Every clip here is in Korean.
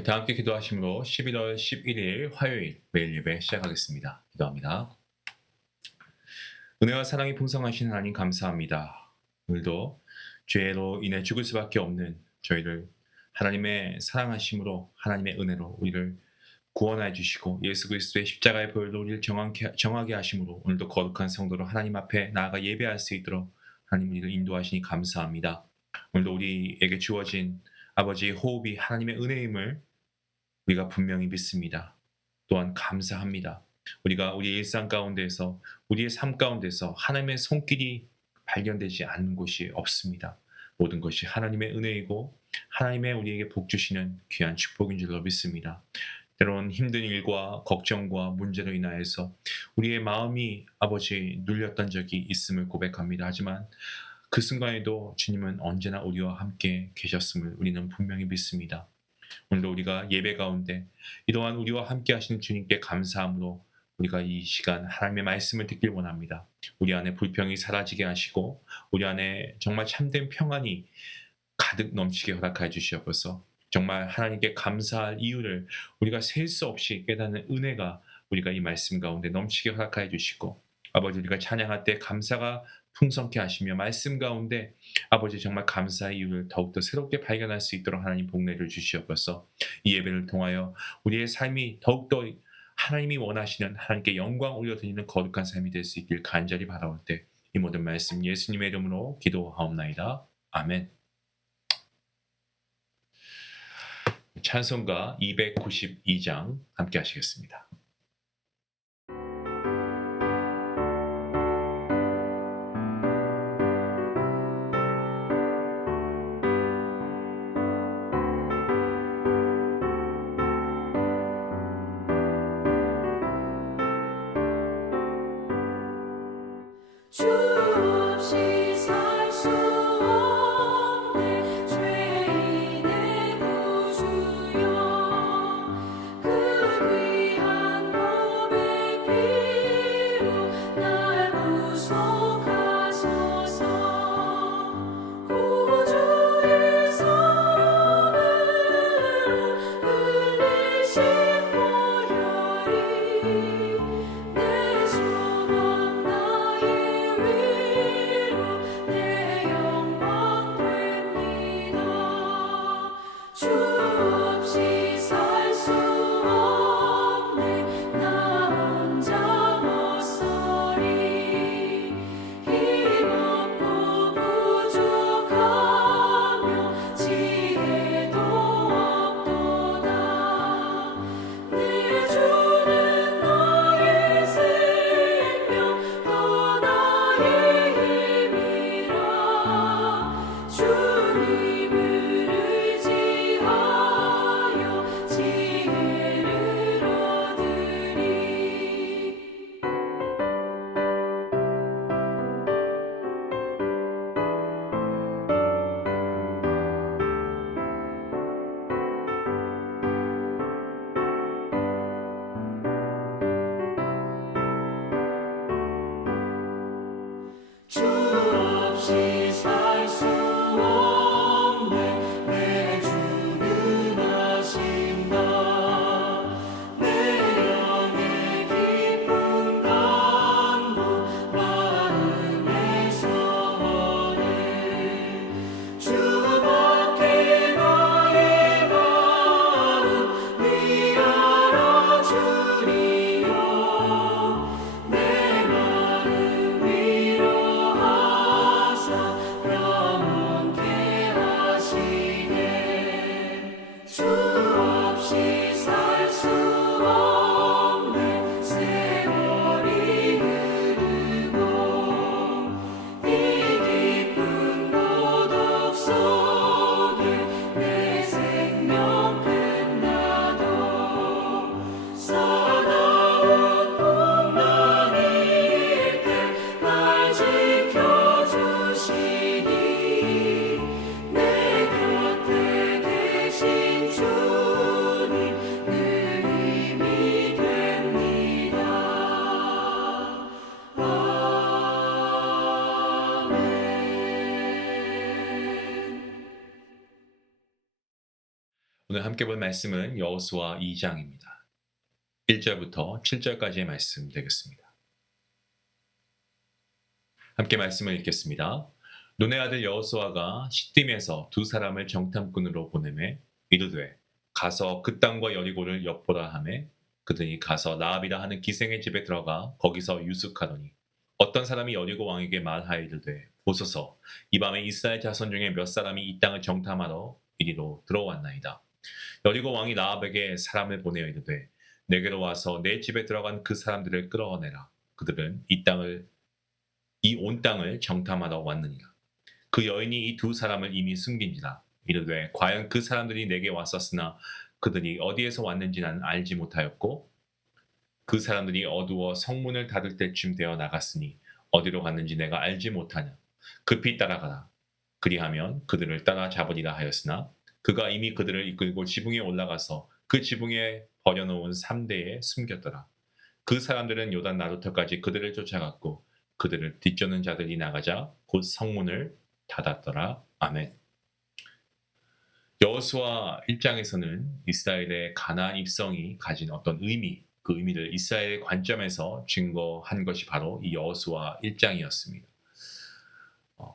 다 함께 기도하심으로 11월 11일 화요일 매일 예배 시작하겠습니다. 기도합니다. 은혜와 사랑이 풍성하신 하나님 감사합니다. 오늘도 죄로 인해 죽을 수밖에 없는 저희를 하나님의 사랑하심으로 하나님의 은혜로 우리를 구원하여 주시고 예수 그리스도의 십자가의 보혈로 우리를 정하게 하심으로 오늘도 거룩한 성도로 하나님 앞에 나아가 예배할 수 있도록 하나님 우리를 인도하시니 감사합니다. 오늘도 우리에게 주어진 아버지의 호흡이 하나님의 은혜임을 우리가 분명히 믿습니다. 또한 감사합니다. 우리가 우리의 일상 가운데서 우리의 삶 가운데서 하나님의 손길이 발견되지 않는 곳이 없습니다. 모든 것이 하나님의 은혜이고 하나님의 우리에게 복 주시는 귀한 축복인 줄로 믿습니다. 때로는 힘든 일과 걱정과 문제로 인하여서 우리의 마음이 아버지 눌렸던 적이 있음을 고백합니다. 하지만 그 순간에도 주님은 언제나 우리와 함께 계셨음을 우리는 분명히 믿습니다. 오늘도 우리가 예배 가운데 이러한 우리와 함께 하시는 주님께 감사함으로 우리가 이 시간 하나님의 말씀을 듣길 원합니다. 우리 안에 불평이 사라지게 하시고 우리 안에 정말 참된 평안이 가득 넘치게 허락하여 주시옵소서. 정말 하나님께 감사할 이유를 우리가 셀 수 없이 깨닫는 은혜가 우리가 이 말씀 가운데 넘치게 허락하여 주시고 아버지 우리가 찬양할 때 감사가 풍성케 하시며 말씀 가운데 아버지 정말 감사의 이유를 더욱더 새롭게 발견할 수 있도록 하나님 복내를 주시옵소서. 이 예배를 통하여 우리의 삶이 더욱더 하나님이 원하시는 하나님께 영광 올려드리는 거룩한 삶이 될 수 있길 간절히 바라올 때 이 모든 말씀 예수님의 이름으로 기도하옵나이다. 아멘. 찬송가 292장 함께 하시겠습니다. 주 없이 살 수 없네 죄인의 구주여 그 귀한 오늘 함께 볼 말씀은 여호수아 2장입니다. 1절부터 7절까지의 말씀 되겠습니다. 함께 말씀을 읽겠습니다. 눈의 아들 여호수아가 시딤에서 두 사람을 정탐꾼으로 보내매 이르되 가서 그 땅과 여리고를 엿보라 하매 그들이 가서 라합이라 하는 기생의 집에 들어가 거기서 유숙하더니 어떤 사람이 여리고 왕에게 말하이르되 보소서 이 밤에 이스라엘 자손 중에 몇 사람이 이 땅을 정탐하러 이리로 들어왔나이다. 여리고 왕이 라합에게 사람을 보내어 이르되 내게로 와서 내 집에 들어간 그 사람들을 끌어내라. 그들은 이 온 땅을 정탐하러 왔느니라. 그 여인이 이 두 사람을 이미 숨긴지라. 이르되 과연 그 사람들이 내게 왔었으나 그들이 어디에서 왔는지 나는 알지 못하였고 그 사람들이 어두워 성문을 닫을 때쯤 되어 나갔으니 어디로 갔는지 내가 알지 못하냐. 급히 따라가라. 그리하면 그들을 따라잡으리라 하였으나 그가 이미 그들을 이끌고 지붕에 올라가서 그 지붕에 버려놓은 3대에 숨겼더라. 그 사람들은 요단 나루터까지 그들을 쫓아갔고 그들을 뒤쫓는 자들이 나가자 곧 성문을 닫았더라. 아멘. 여호수아 1장에서는 이스라엘의 가나안 입성이 가진 어떤 의미, 그 의미를 이스라엘의 관점에서 증거한 것이 바로 이 여호수아 1장이었습니다.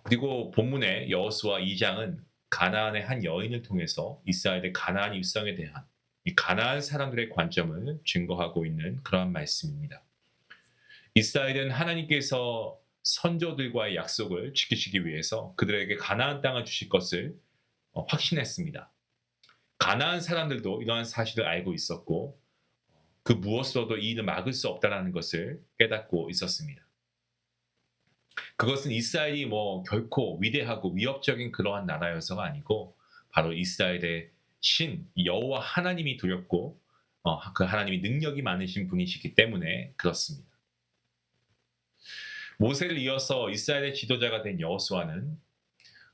그리고 본문의 여호수아 2장은 가나안의 한 여인을 통해서 이스라엘의 가나안 입성에 대한 이 가나안 사람들의 관점을 증거하고 있는 그러한 말씀입니다. 이스라엘은 하나님께서 선조들과의 약속을 지키시기 위해서 그들에게 가나안 땅을 주실 것을 확신했습니다. 가나안 사람들도 이러한 사실을 알고 있었고 그 무엇으로도 이 일을 막을 수 없다는 것을 깨닫고 있었습니다. 그것은 이스라엘이 결코 위대하고 위협적인 그러한 나라여서가 아니고 바로 이스라엘의 신 여호와 하나님이 두렵고 그 하나님이 능력이 많으신 분이시기 때문에 그렇습니다. 모세를 이어서 이스라엘의 지도자가 된 여호수아는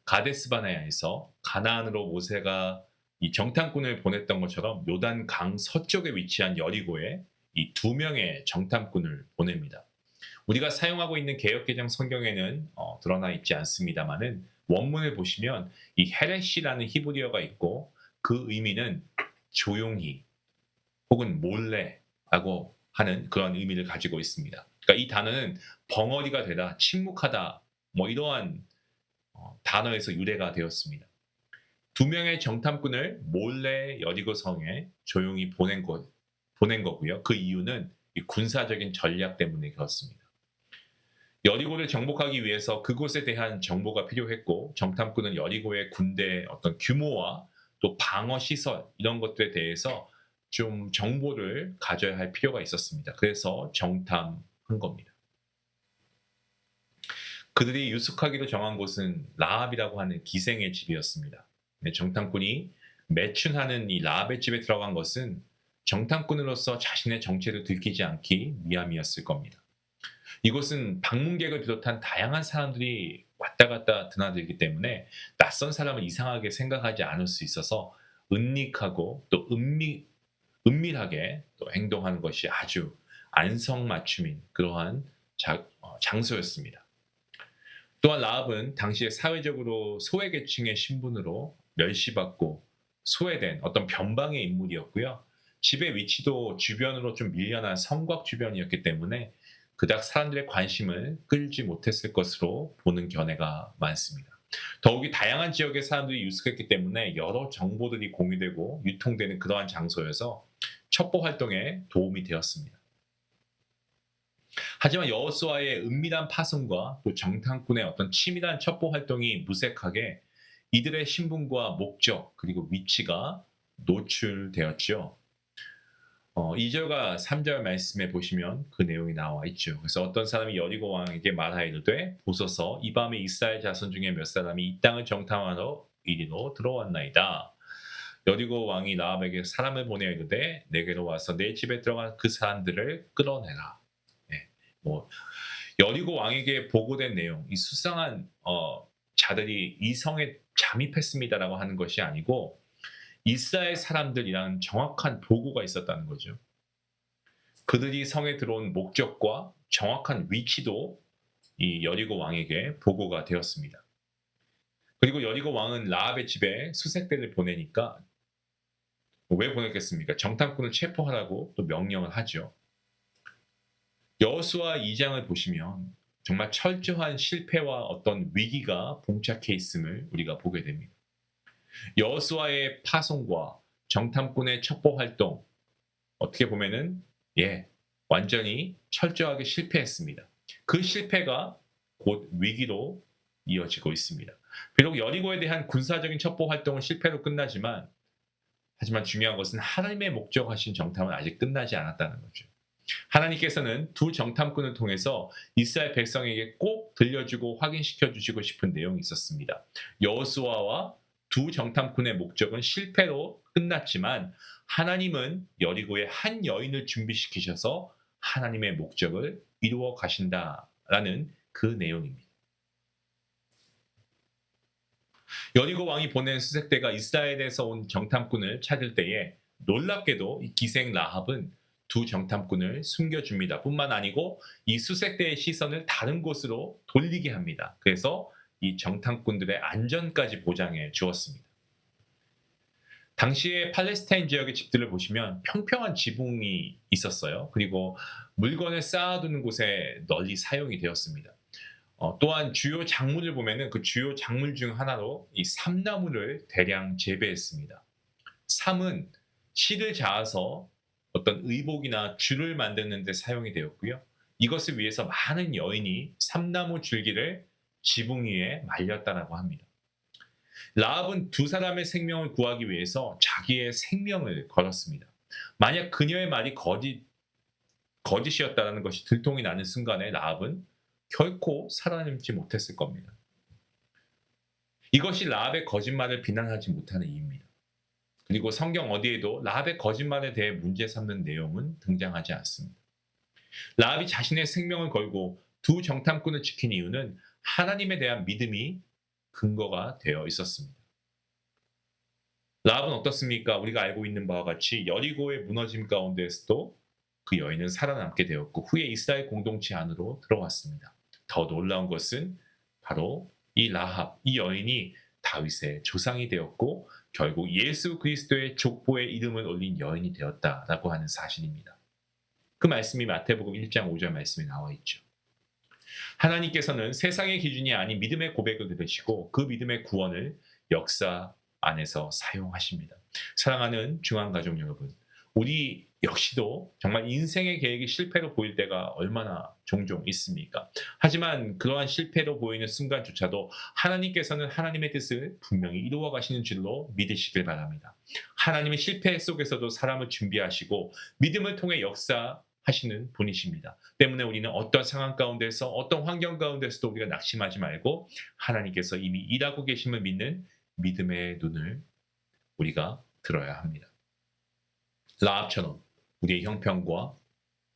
가데스바네아에서 가나안으로 모세가 이 정탐꾼을 보냈던 것처럼 요단 강 서쪽에 위치한 여리고에 이 2명의 정탐꾼을 보냅니다. 우리가 사용하고 있는 개역개정 성경에는 드러나 있지 않습니다만은 원문을 보시면 이 헤레시라는 히브리어가 있고 그 의미는 조용히 혹은 몰래라고 하는 그런 의미를 가지고 있습니다. 그러니까 이 단어는 벙어리가 되다, 침묵하다 이러한 단어에서 유래가 되었습니다. 2명의 정탐꾼을 몰래 여리고 성에 조용히 보낸 거고요. 그 이유는 이 군사적인 전략 때문에 그렇습니다. 여리고를 정복하기 위해서 그곳에 대한 정보가 필요했고 정탐꾼은 여리고의 군대의 어떤 규모와 또 방어 시설 이런 것들에 대해서 좀 정보를 가져야 할 필요가 있었습니다. 그래서 정탐한 겁니다. 그들이 유숙하기로 정한 곳은 라합이라고 하는 기생의 집이었습니다. 정탐꾼이 매춘하는 이 라합의 집에 들어간 것은 정탐꾼으로서 자신의 정체를 들키지 않기 위함이었을 겁니다. 이곳은 방문객을 비롯한 다양한 사람들이 왔다 갔다 드나들기 때문에 낯선 사람을 이상하게 생각하지 않을 수 있어서 은닉하고 또 은밀하게 또 행동하는 것이 아주 안성맞춤인 그러한 장소였습니다. 또한 라합은 당시에 사회적으로 소외계층의 신분으로 멸시받고 소외된 어떤 변방의 인물이었고요. 집의 위치도 주변으로 좀 밀려난 성곽 주변이었기 때문에 그닥 사람들의 관심을 끌지 못했을 것으로 보는 견해가 많습니다. 더욱이 다양한 지역의 사람들이 유숙했기 때문에 여러 정보들이 공유되고 유통되는 그러한 장소여서 첩보 활동에 도움이 되었습니다. 하지만 여호수아의 은밀한 파송과 또 정탐꾼의 어떤 치밀한 첩보 활동이 무색하게 이들의 신분과 목적 그리고 위치가 노출되었죠. 2절과 3절 말씀에 보시면 그 내용이 나와 있죠. 그래서 어떤 사람이 여리고 왕에게 말하이르되 보소서 이 밤에 이스라엘 자손 중에 몇 사람이 이 땅을 정탐하러 이리로 들어왔나이다. 여리고 왕이 라합에게 사람을 보내어 이르되 내게로 와서 내 집에 들어간 그 사람들을 끌어내라. 여리고 왕에게 보고된 내용, 이 수상한 자들이 이 성에 잠입했습니다라고 하는 것이 아니고 이스라엘 사람들이란 정확한 보고가 있었다는 거죠. 그들이 성에 들어온 목적과 정확한 위치도 이 여리고 왕에게 보고가 되었습니다. 그리고 여리고 왕은 라합의 집에 수색대를 보내니까 왜 보냈겠습니까? 정탐꾼을 체포하라고 또 명령을 하죠. 여호수아 2장을 보시면 정말 철저한 실패와 어떤 위기가 봉착해 있음을 우리가 보게 됩니다. 여호수아의 파송과 정탐꾼의 첩보 활동, 어떻게 보면은 완전히 철저하게 실패했습니다. 그 실패가 곧 위기로 이어지고 있습니다. 비록 여리고에 대한 군사적인 첩보 활동은 실패로 끝나지만, 하지만 중요한 것은 하나님의 목적하신 정탐은 아직 끝나지 않았다는 거죠. 하나님께서는 두 정탐꾼을 통해서 이스라엘 백성에게 꼭 들려주고 확인시켜 주시고 싶은 내용이 있었습니다. 여호수아와 두 정탐꾼의 목적은 실패로 끝났지만 하나님은 여리고에 한 여인을 준비시키셔서 하나님의 목적을 이루어 가신다라는 그 내용입니다. 여리고 왕이 보낸 수색대가 이스라엘에서 온 정탐꾼을 찾을 때에 놀랍게도 이 기생 라합은 두 정탐꾼을 숨겨줍니다. 뿐만 아니고 이 수색대의 시선을 다른 곳으로 돌리게 합니다. 그래서 이 정탐꾼들의 안전까지 보장해 주었습니다. 당시에 팔레스타인 지역의 집들을 보시면 평평한 지붕이 있었어요. 그리고 물건을 쌓아두는 곳에 널리 사용이 되었습니다. 또한 주요 작물을 보면은 그 주요 작물 중 하나로 이 삼나무를 대량 재배했습니다. 삼은 실을 자아서 어떤 의복이나 줄을 만드는 데 사용이 되었고요. 이것을 위해서 많은 여인이 삼나무 줄기를 지붕 위에 말렸다라고 합니다. 라합은 두 사람의 생명을 구하기 위해서 자기의 생명을 걸었습니다. 만약 그녀의 말이 거짓이었다는 것이 들통이 나는 순간에 라합은 결코 살아남지 못했을 겁니다. 이것이 라합의 거짓말을 비난하지 못하는 이유입니다. 그리고 성경 어디에도 라합의 거짓말에 대해 문제 삼는 내용은 등장하지 않습니다. 라합이 자신의 생명을 걸고 두 정탐꾼을 지킨 이유는 하나님에 대한 믿음이 근거가 되어 있었습니다. 라합은 어떻습니까? 우리가 알고 있는 바와 같이 여리고의 무너짐 가운데에서도 그 여인은 살아남게 되었고 후에 이스라엘 공동체 안으로 들어왔습니다. 더 놀라운 것은 바로 이 라합, 이 여인이 다윗의 조상이 되었고 결국 예수 그리스도의 족보에 이름을 올린 여인이 되었다라고 하는 사실입니다. 그 말씀이 마태복음 1장 5절 말씀에 나와 있죠. 하나님께서는 세상의 기준이 아닌 믿음의 고백을 들으시고 그 믿음의 구원을 역사 안에서 사용하십니다. 사랑하는 중앙가족 여러분, 우리 역시도 정말 인생의 계획이 실패로 보일 때가 얼마나 종종 있습니까? 하지만 그러한 실패로 보이는 순간조차도 하나님께서는 하나님의 뜻을 분명히 이루어 가시는 줄로 믿으시길 바랍니다. 하나님의 실패 속에서도 사람을 준비하시고 믿음을 통해 역사하시는 분이십니다. 때문에 우리는 어떤 상황 가운데서 어떤 환경 가운데서도 우리가 낙심하지 말고 하나님께서 이미 일하고 계심을 믿는 믿음의 눈을 우리가 들어야 합니다. 라합처럼 우리의 형편과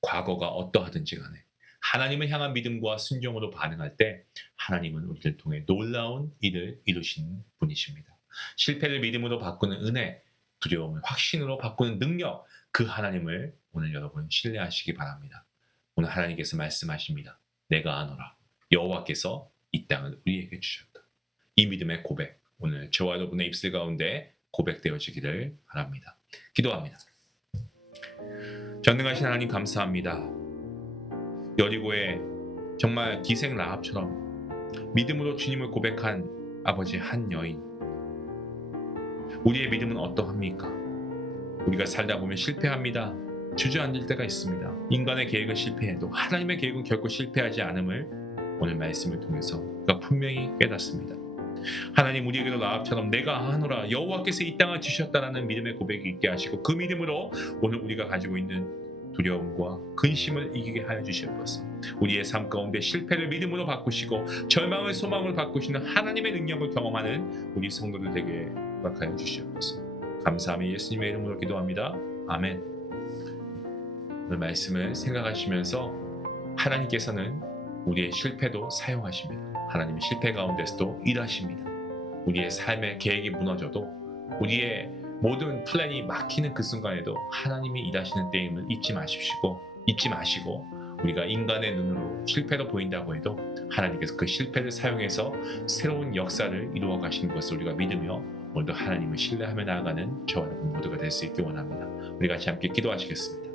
과거가 어떠하든지 간에 하나님을 향한 믿음과 순종으로 반응할 때 하나님은 우리를 통해 놀라운 일을 이루시는 분이십니다. 실패를 믿음으로 바꾸는 은혜, 두려움을 확신으로 바꾸는 능력, 그 하나님을 오늘 여러분 신뢰하시기 바랍니다. 오늘 하나님께서 말씀하십니다. 내가 아노라. 여호와께서 이 땅을 우리에게 주셨다. 이 믿음의 고백, 오늘 저와 여러분의 입술 가운데 고백되어지기를 바랍니다. 기도합니다. 전능하신 하나님 감사합니다. 여리고에 정말 기생 라합처럼 믿음으로 주님을 고백한 아버지 한 여인. 우리의 믿음은 어떠합니까? 우리가 살다 보면 실패합니다. 주저앉을 때가 있습니다. 인간의 계획은 실패해도 하나님의 계획은 결코 실패하지 않음을 오늘 말씀을 통해서 우리가 분명히 깨닫습니다. 하나님, 우리에게도 라합처럼 내가 하노라 여호와께서 이 땅을 주셨다라는 믿음의 고백이 있게 하시고 그 믿음으로 오늘 우리가 가지고 있는 두려움과 근심을 이기게 하여 주시옵소서. 우리의 삶 가운데 실패를 믿음으로 바꾸시고 절망을 소망으로 바꾸시는 하나님의 능력을 경험하는 우리 성도들 되게 허락하여 주시옵소서. 감사하며 예수님의 이름으로 기도합니다. 아멘. 오늘 말씀을 생각하시면서 하나님께서는 우리의 실패도 사용하십니다. 하나님의 실패 가운데서도 일하십니다. 우리의 삶의 계획이 무너져도 우리의 모든 플랜이 막히는 그 순간에도 하나님이 일하시는 때임을 잊지 마시고 우리가 인간의 눈으로 실패로 보인다고 해도 하나님께서 그 실패를 사용해서 새로운 역사를 이루어 가시는 것을 우리가 믿으며 오늘도 하나님을 신뢰하며 나아가는 저와 여러분 모두가 될 수 있길 원합니다. 우리 같이 함께 기도하시겠습니다.